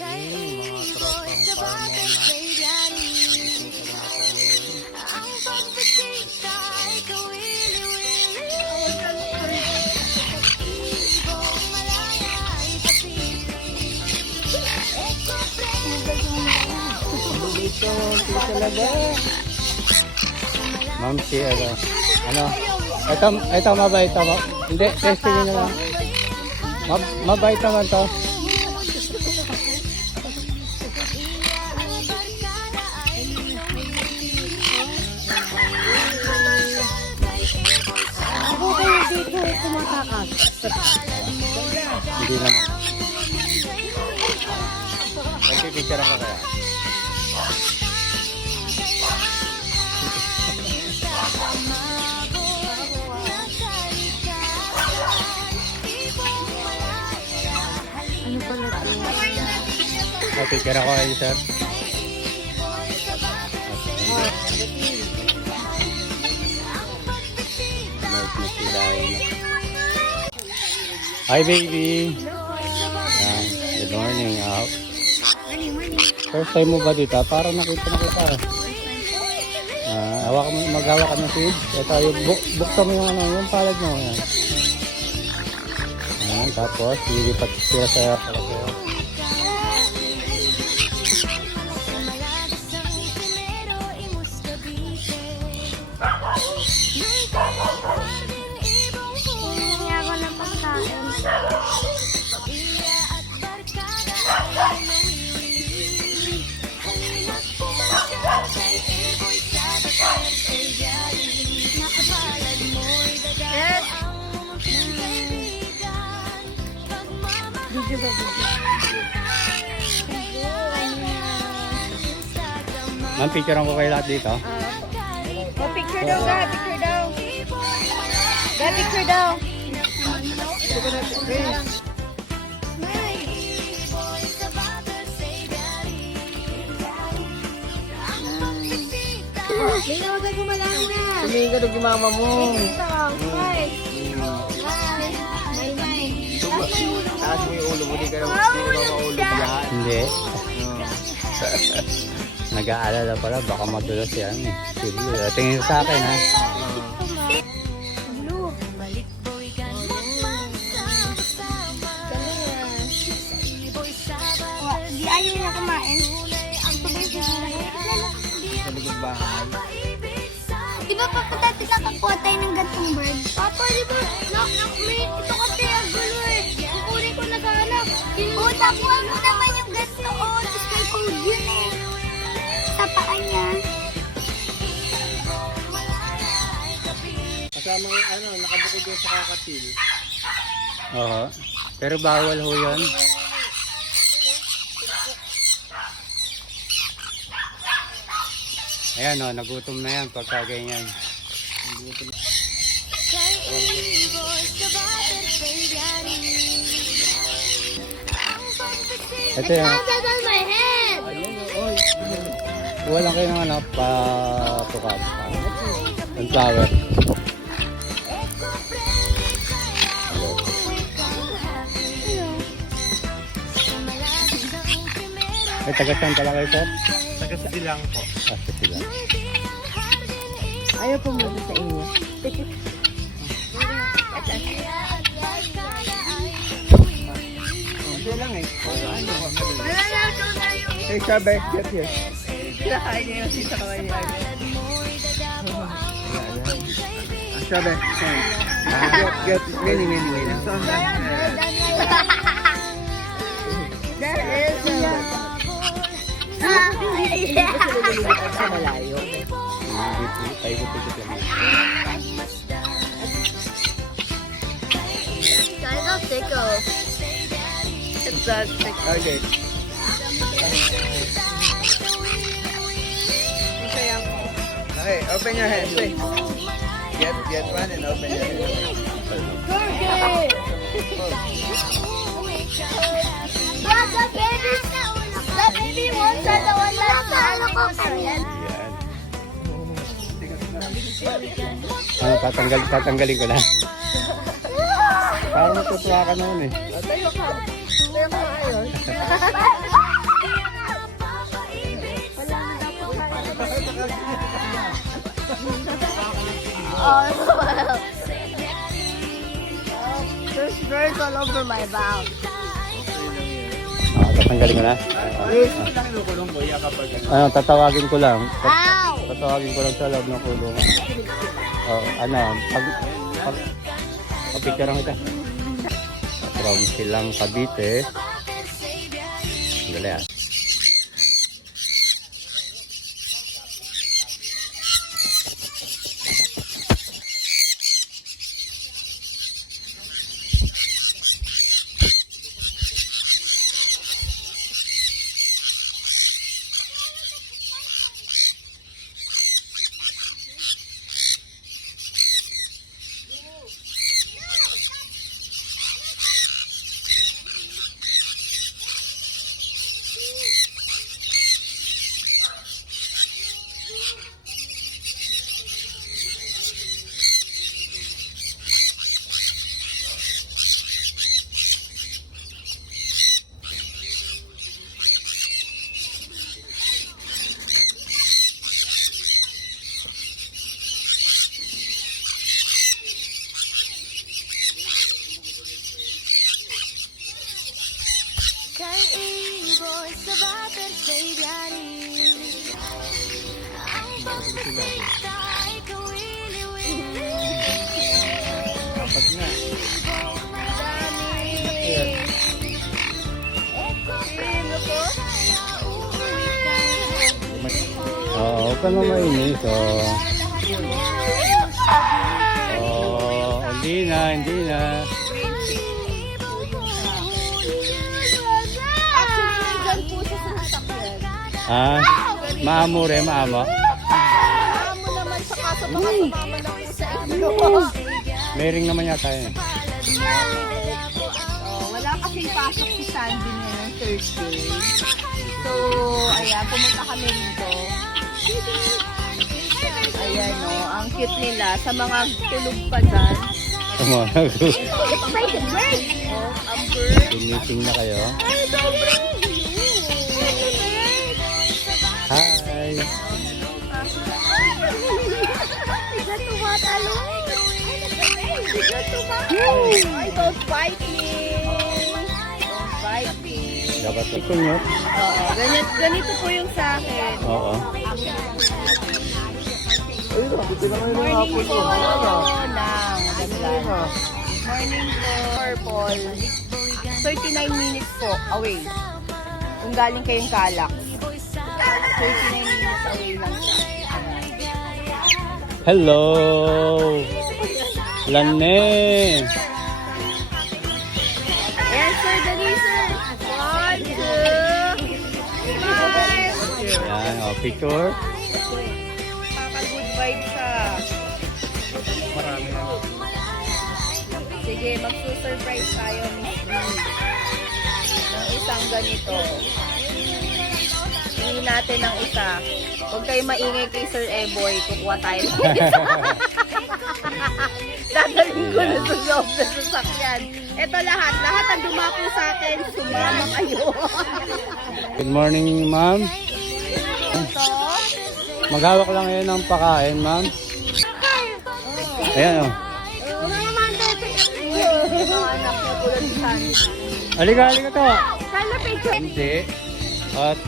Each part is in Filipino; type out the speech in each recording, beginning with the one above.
Mga tropang farmo na. Dito pa natin ngayon. Dito, talaga. Ma'am, si ano? Ito mabait ito. Hindi, testing nyo na lang. Mabait naman to. Ako kayo dito kumatakas. Hindi naman. Picture ako kaya. Ano pala ito? Picture ako kayo, sir. Hi, baby. Yan. Good morning. First time mo ba dito? Parang nakita na kita. Mag-hawak ka ng seeds. Ito, buksan mo yung palad mo. Yan. Yan, tapos, lilipat sila sa palagay. Hindi ako ng pagkain. Video ba video? Ma'am, picturean ko kayo lahat dito. Picture daw ga, picture daw. Ga, picture daw. Linawagan mo malang na. Tumingin ka doon yung mama mo. Ito, hi. Taas mo yung ulo mo, di ka naman maulo yan. Hindi. Nag-aalala pala, baka madulas yan. Tingin sa akin, ha? Blue. Di ayaw niya kumain. Sa likod bahay. Di ba papunta nakakuha tayo ng gantong bird? Papa, di ba? Ito kasi ang gulo eh. Kukunin ko naghanap. Oo, nakuha mo naman yung ganto. Oo, tapos may code yun eh. Sa paa niya. Kasama yung nakabukod yung sa kakatil. Oo. Pero bawal ho yan. Ayan o, nagutom na yan pagka ganyan. Ito yan. on my head! Walang kayo ng pa-tukad. Sunflower. Ay, taga-saan pala kayo, sir? Taga-silang po. Ah, sila. Ayaw pumunta sa inyo. Hindi lang eh. Malalato tayo. Hey, Shabe, get here. Kinakain niya yung sisa kaway niya. Shabe, get, many. That is sa malayo. Ay, buti-buti lang. Kaya sicko. It's that sicko. Okay. Okay, open your hands. Say. Get one and open your hands. The baby wants the one that's Yan. Ano, tatanggalin ko na. Parang natutuwa ka noon eh. Tayo ka. Tayo ka ayos. Oh, there's birds all over my mouth. Tatanggalin ko na. Lang inukulong kuya kapag Ano, tatawagin ko lang. Ow! Tatawagin ko lang sa loob ng kulungan. Ano, picture kita. From Silang Cavite. Dali ah. Kay ibon sa batang babyari. Ang pagkakita ay kawili-wili. dapat nga. Oo, huwag ka na mainis. Hindi na, hindi na. Actually, nandyan po siya sa sasakyan. Maamore, maamo. Amo naman sa kaso baka sumama lang po sa inyo. May ring naman yata yun. Wala kasing pasok si Sandy ngayong Thursday. So, ayan, pumunta kami dito. Ayan, no, ang cute nila. Sa mga tulog pa dyan. Excited bird! Oh, ang bird. Meeting na kayo. Ay, sobrang Hi! Bigat tumatalo. Bigat tumatalo. Ay, don't fight me. Don't fight me. Dapat ito nyo. Oo, ganito po yung sa akin. Oo. Morning po ng Gandlan. Morning po, Purple. 39 minutes po away. Kung galing kayong Calak. 39 minutes away lang siya. Hello! Lane! Ayan, sir, dali, sir. 1, 2, smile. Yan, picture. Kaka-good vibes siya. Marami na. Sige, magsusurprise tayo, Miss B. Ng isang ganito. Hingin natin ng isa. Huwag kayo maingay kay Sir Eboy. Kukuha tayo ng isa. Dadalhin ko na sa loob na sasakyan. Ito lahat. Lahat ang dumapo sa akin. Sumama kayo. Good morning, ma'am. Ito. Maghawak lang ngayon ng pakain, ma'am. Ayan, oh. Mga anak niya tulad ni Sandy. Halika, halika to. Sana picture. Hindi.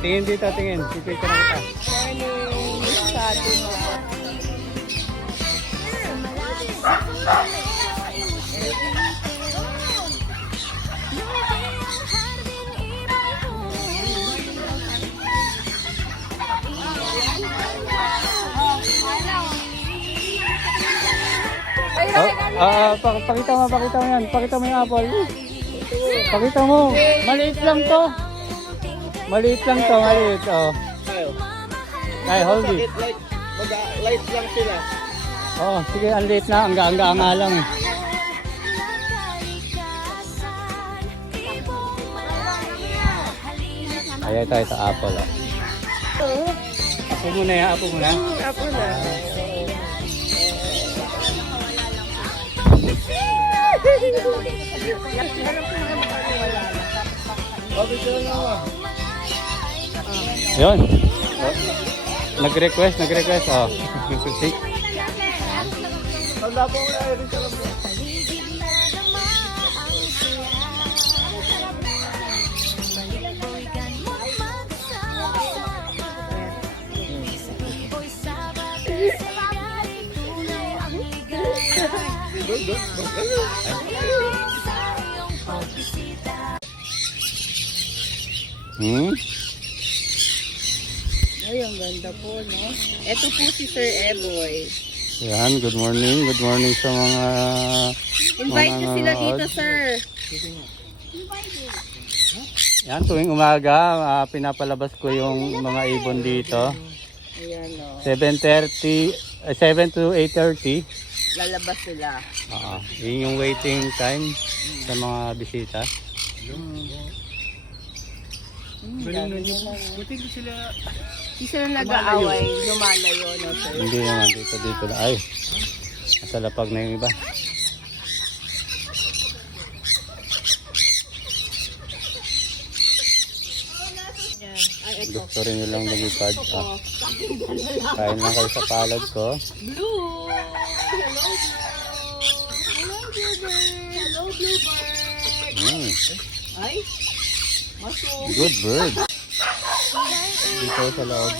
Tingin dito, tingin. Pipicture na kita. Morning, Miss Fatima. Pakita mo yan. Pakita mo yung apple. Pakita mo. Maliit lang to. Maliit lang to, maliit. Oh. Ay, hold it. Light lang sila. Oh, sige, ang liit na. Ang gaanga lang eh. Ayan tayo sa apple. Oh. Apo muna yan, apo muna. Apo na. Yun. Oh. Nag-request. Oh. Wala po ako na rin sa labo. Hmm? Ay, ang ganda po, no? Ito po si Sir Eboy. Yan, good morning. Good morning sa mga... Invite niyo sila nanonood. dito, sir. Yan, tuwing umaga, pinapalabas ko yung mga ibon dito. Ayan, no? 7 to 8:30. Lalabas sila. Yun yung waiting time sa mga bisita. Hindi sila nag-aaway, lumalayo, no, sir? Hindi naman dito na. Ay, nasa lapag na yung iba. Gusto rin nilang lumipad. Kain lang kayo sa palad ko. Blue! Hello, bluebird! Ay, maso. Good bird. Dito sa loob.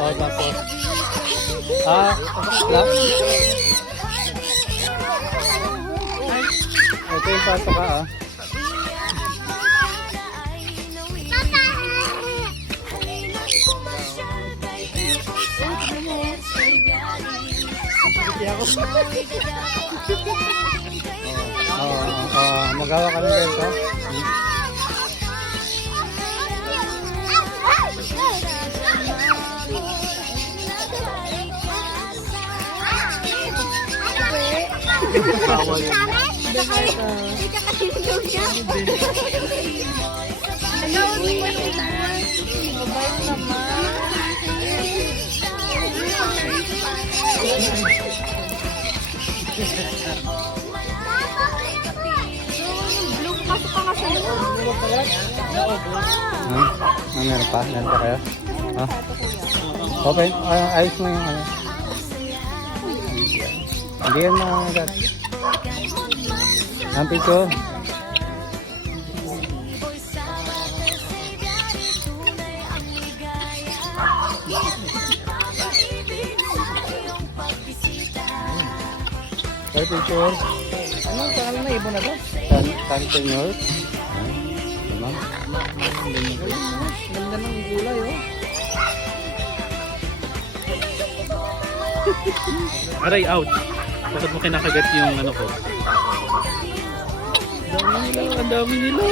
Oh, tapos. Ito yung pasok ka magawa ka ng ganito. Meron pa? Meron pa kayo? Okay, ayos mo yung ano. Hindi yan mga Ampit ko. Sir, picture. Anong pangalan na ibon na to? Tantenyor. Ma'am. Ganda ng gulay, oh. Aray, out. Bakit mo kinakagat yung ano ko? Ang dami nila.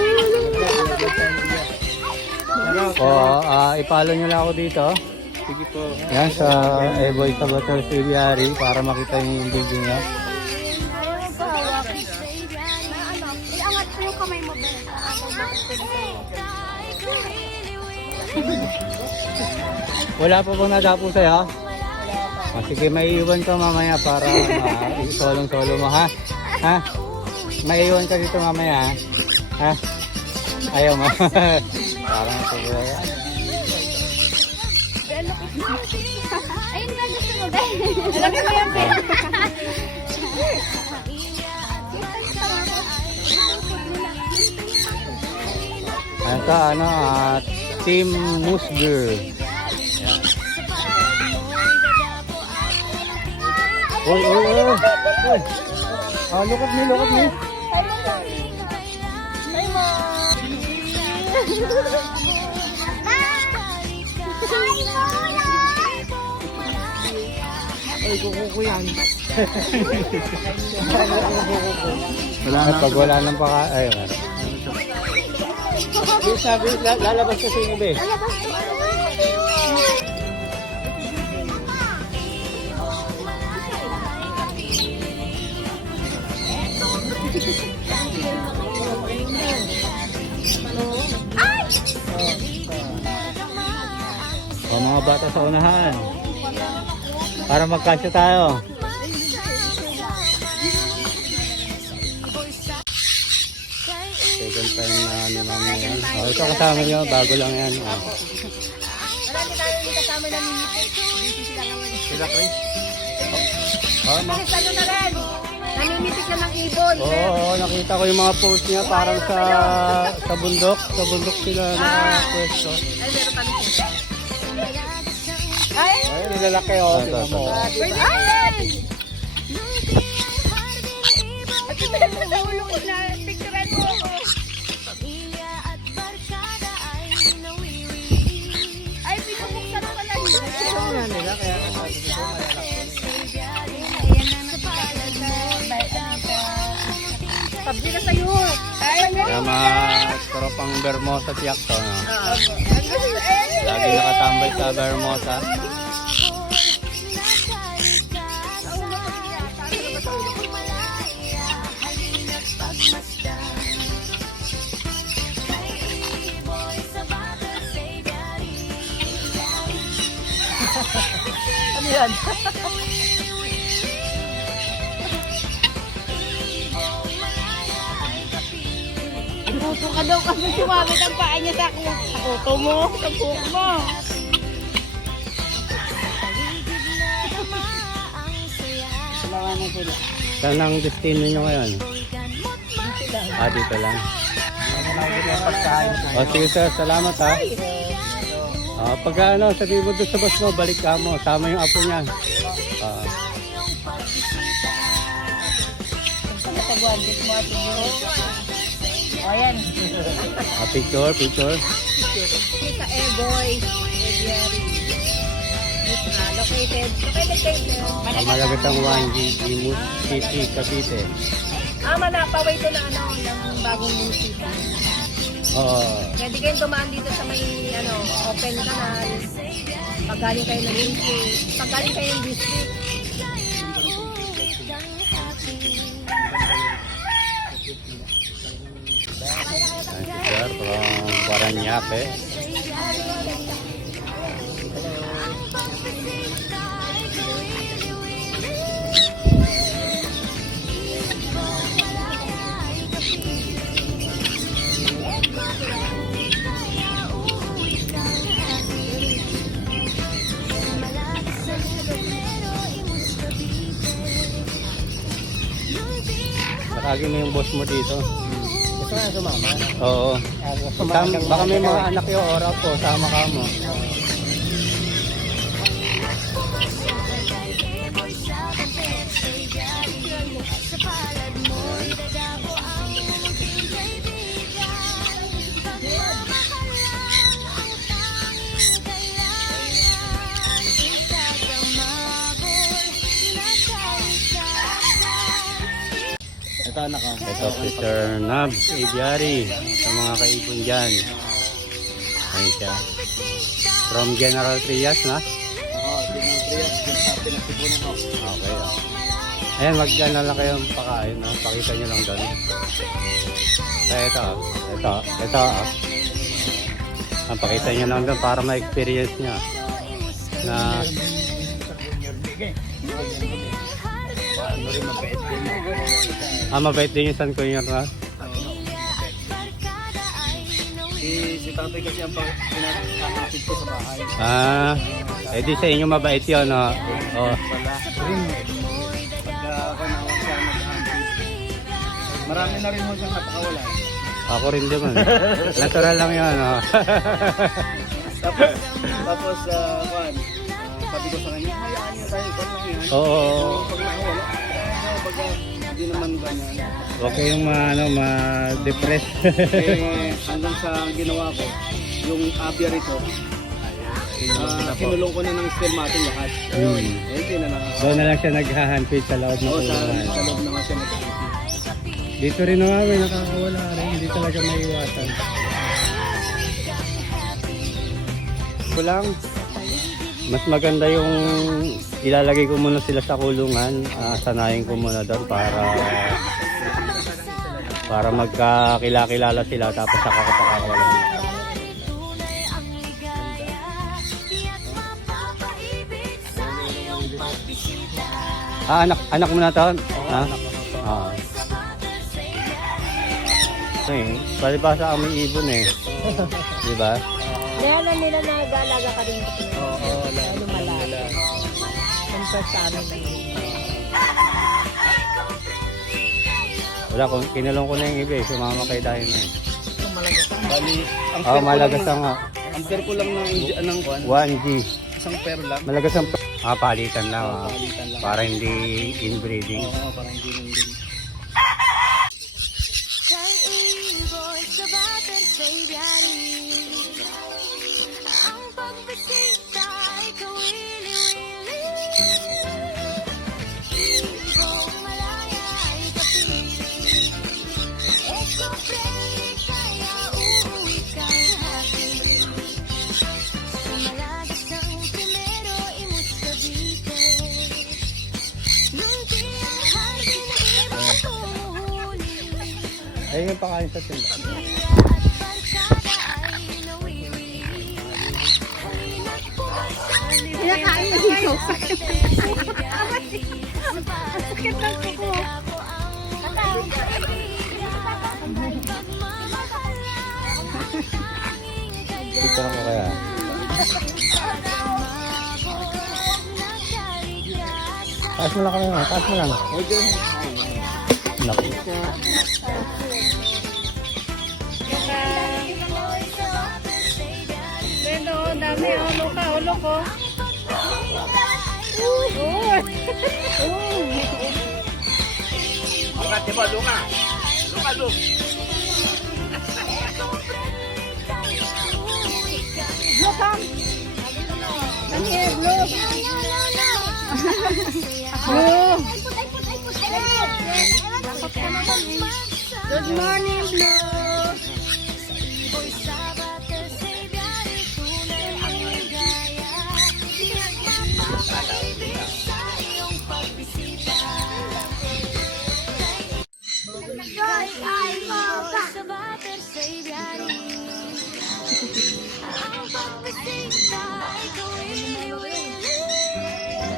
Ipalo nyo lang ako dito. Sige po. Yan sa Eboy Sabater Siliari para makita yung video niya. Iangat ko yung kamay mo, Ben. Wala pa bang nadapo sa'yo? Sige, may iwan ka mamaya para isolong-solo mo, ha? Ha? May iwan ka dito mamaya, ha? Ayaw mo. Parang siguro. Ayun ba, gusto mo, Ben? Lagay mo yan, Ben. Ayan ka, Team Musger. Uy. Look at me. Ay, kukuko yan. Wala na. Pag wala nang paka... Ayun. Sabi, lalabas kasi yung iba. bata sa unahan. Para magkasya tayo. Second time na ano namin yan. Oh, ito kasama nyo, bago lang yan. Oh. Marami tayo yung kasama na minipit. Sila, Chris? Oh, Kahit ano na rin. Namimitik na ng ibon. Oo, nakita ko yung mga post niya parang sa bundok. Sa bundok sila nakapwesto. Ay, meron kami siya. Ay, nilalaki oh. Ito, ito, ito. Pwede ay! At ito yung sa ulo ko na picturean mo ako. Ay, pinubuksan ko pala nila. Nga nila, kaya dito malalaki. Pabdi na sa'yo. Ay, Kaya mga tropang Bermosa tiyak to. No? Lagi nakatambay sa Bermosa. Ano yan? Puto ka daw kasi sumamit ang paa niya sa kuto mo, sa buhok mo. Saan ang destino nyo ngayon? Dito lang. O sige sir, salamat ha. Pagka ano, sabihin mo doon sa boss mo, balik ka mo. Sama yung apo niya. Pag-wandit mo at o yan. Picture, picture. Sa Airboy. Located kayo. Malagatang 1GG City, Cavite. Manapaway ito na ano, ng bagong munisipyo. Oo. Pwede kayong dumaan dito sa may open canal. Pag galing kayo ng district. Pag galing kayo ng district. Thank you sir, from Paranaque. Sakagin mo yung boss mo dito. Ito nga sumama. Oo. Baka may mga anak yung oras po, sama ka mo. Ito anak ko. Ito si Sir Nabs Idiari sa mga kaipon dyan. Ayun siya. From General Trias na? Oo, General Trias, yung pinagsipunan ko. Okay. Ayan, mag-ano lang kayong pakain. No? Pakita nyo lang doon. Ito. Pakita nyo lang doon para ma-experience nyo. Na Ano rin mabait din. mabait din yung San Cunyar na. Si tatay kasi ang pinakakapit ko sa bahay. Di sa inyo mabait yun. No? Oh. Wala. Pagka kanawa siya nag-auntie. Marami na rin mo siyang napakawala. Ako rin din man. Natural lang yun. No? Tapos sabi ko sa kanya, hayaan niya tayo. Kung lang yan. Oo. Pag nakawala, pagka hindi naman ganyan. Huwag kayong ma-depress. Hanggang sa ginawa ko, yung apiary ko, kinulong ko na ng spermatin lahat. Hindi na nakakawala. Doon na lang siya naghahanpit sa loob ng Oo, kulungan. sa loob naman siya nag-auntie. Dito rin naman may nakakawala rin. Hindi talaga may iwasan. Kulang. Mas maganda yung ilalagay ko muna sila sa kulungan. Sanayin ko muna doon para magkakilala sila tapos saka kapakakawalan. Anak mo na to? Ha? Oo. Palibasa kami ibon eh. Di ba? Kaya na nila nag-aalaga ka rin kasi. Oo, Ano malala. Compare sa amin na yun. Wala, kinulong ko na yung iba eh. Sumama kayo tayo na eh. Bali, ang Oo, malagas ang ang pair ko lang ng 1G. isang pair lang. Malagas ang palitan lang. Palitan lang. Para hindi inbreeding. Oo, parang hindi rin din. Kay ibon sa bater sa ibyari. Ang pagbisita ay kawili-wili. Ibong malaya ay kapili. Eco-friendly kaya uuwi kang happy. Sumalagas ang primero imut Cavite. Nung di ang hardin na ibang tumuhuli. Ayun yung pakain sa tinda. Kinakain na dito. Sakit ng kuko. Dito lang ko kaya. Taas mo lang kami. Taas mo lang. Naku. Pero, dami oh. Luka, ulo ko. Luka, diba? Luka! Luka, Luka! Good morning, Blue.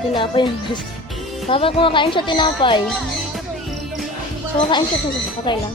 Tinapay. Papa, kumakain siya tinapay. Kumakain siya tinapay. Okay lang.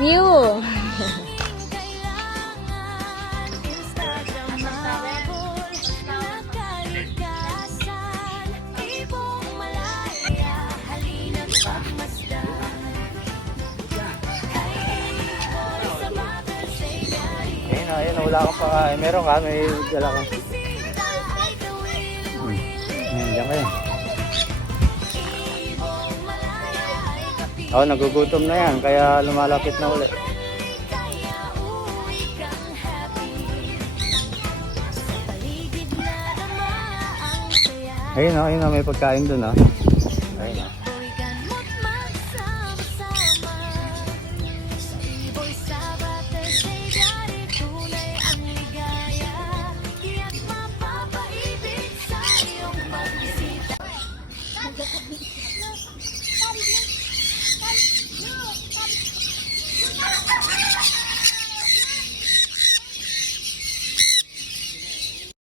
View. Ayun, wala kang pakain. Meron ka, may dala kang. Ayan, diyan kayo. Nagugutom na yan, kaya lumalapit na ulit. Ayun, may pagkain dun. Ayun.